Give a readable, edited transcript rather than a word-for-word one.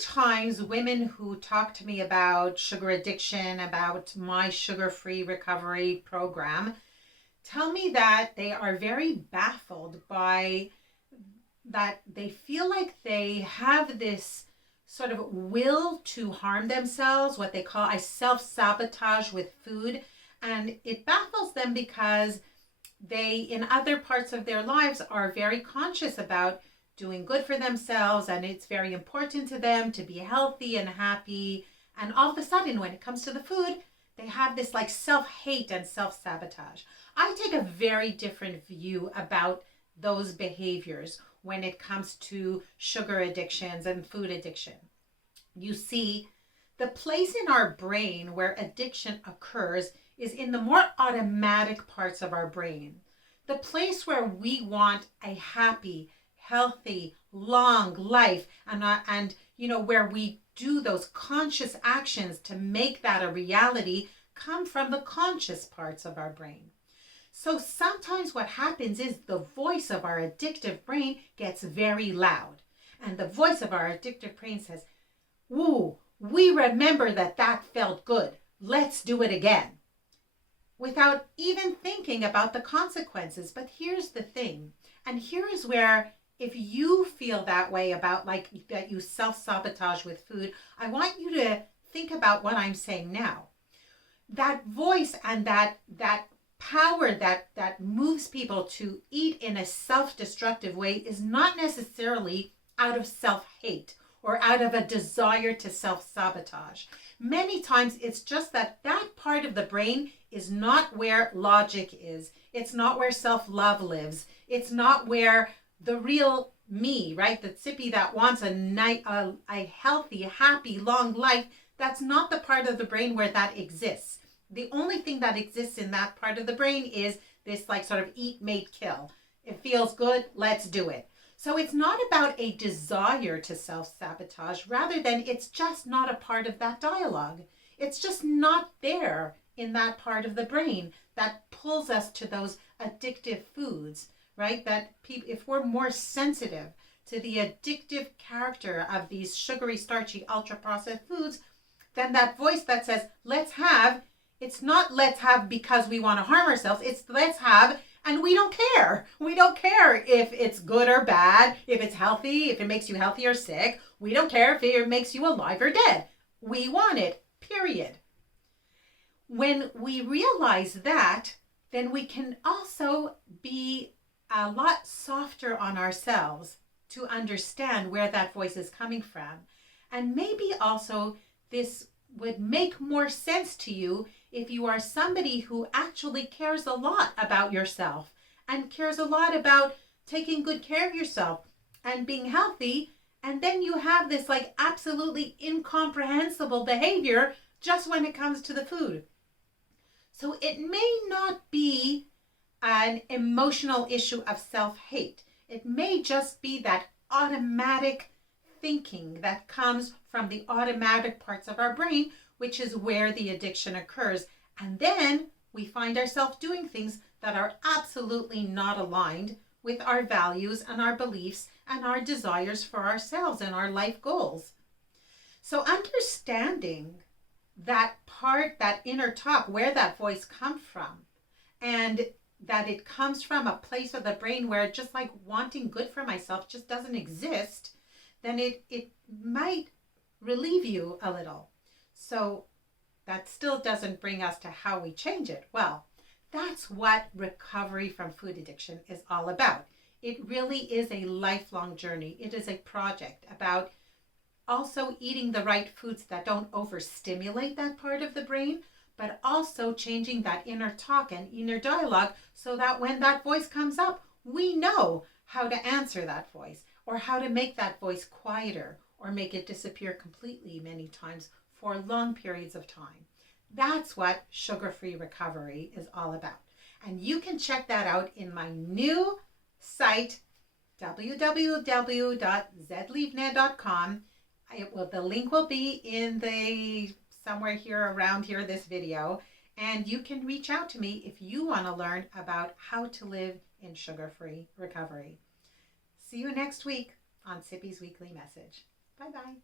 times women who talk to me about sugar addiction, about my sugar-free recovery program, tell me that they are very baffled by that. They feel like they have this sort of will to harm themselves, what they call I self-sabotage with food. And it baffles them because they, in other parts of their lives, are very conscious about doing good for themselves, and it's very important to them to be healthy and happy. And all of a sudden, when it comes to the food, they have this like self-hate and self-sabotage. I take a very different view about those behaviors when it comes to sugar addictions and food addiction. You see, the place in our brain where addiction occurs is in the more automatic parts of our brain. The place where we want a happy, healthy, long life, and where we do those conscious actions to make that a reality, come from the conscious parts of our brain. So sometimes what happens is the voice of our addictive brain gets very loud. And the voice of our addictive brain says, "Woo, we remember that felt good. Let's do it again." Without even thinking about the consequences. But here's the thing. And here is where, if you feel that way about like that you self-sabotage with food, I want you to think about what I'm saying now. That voice and that power that moves people to eat in a self-destructive way is not necessarily out of self-hate or out of a desire to self-sabotage. Many times it's just that part of the brain is not where logic is. It's not where self-love lives. It's not where the real me, right? The Tsippy that wants a healthy, happy, long life. That's not the part of the brain where that exists. The only thing that exists in that part of the brain is this like sort of eat, mate, kill. It feels good, let's do it. So it's not about a desire to self-sabotage, rather than it's just not a part of that dialogue. It's just not there in that part of the brain that pulls us to those addictive foods, right? That if we're more sensitive to the addictive character of these sugary, starchy, ultra-processed foods, then that voice that says, let's have, it's not let's have because we want to harm ourselves. It's let's have and we don't care. We don't care if it's good or bad, if it's healthy, if it makes you healthy or sick. We don't care if it makes you alive or dead. We want it, period. When we realize that, then we can also be a lot softer on ourselves to understand where that voice is coming from. And maybe also this would make more sense to you if you are somebody who actually cares a lot about yourself and cares a lot about taking good care of yourself and being healthy, and then you have this like absolutely incomprehensible behavior just when it comes to the food. So it may not be an emotional issue of self-hate. It may just be that automatic thinking that comes from the automatic parts of our brain, which is where the addiction occurs. And then we find ourselves doing things that are absolutely not aligned with our values and our beliefs and our desires for ourselves and our life goals. So understanding that part, that inner talk, where that voice comes from, and that it comes from a place of the brain where just like wanting good for myself just doesn't exist, then it might relieve you a little. So that still doesn't bring us to how we change it. Well, that's what recovery from food addiction is all about. It really is a lifelong journey. It is a project about also eating the right foods that don't overstimulate that part of the brain, but also changing that inner talk and inner dialogue so that when that voice comes up, we know how to answer that voice or how to make that voice quieter or make it disappear completely many times for long periods of time. That's what sugar-free recovery is all about. And you can check that out in my new site, www.zedlivne.com. The link will be in somewhere here around here, this video. And you can reach out to me if you want to learn about how to live in sugar-free recovery. See you next week on Sippy's Weekly Message. Bye-bye.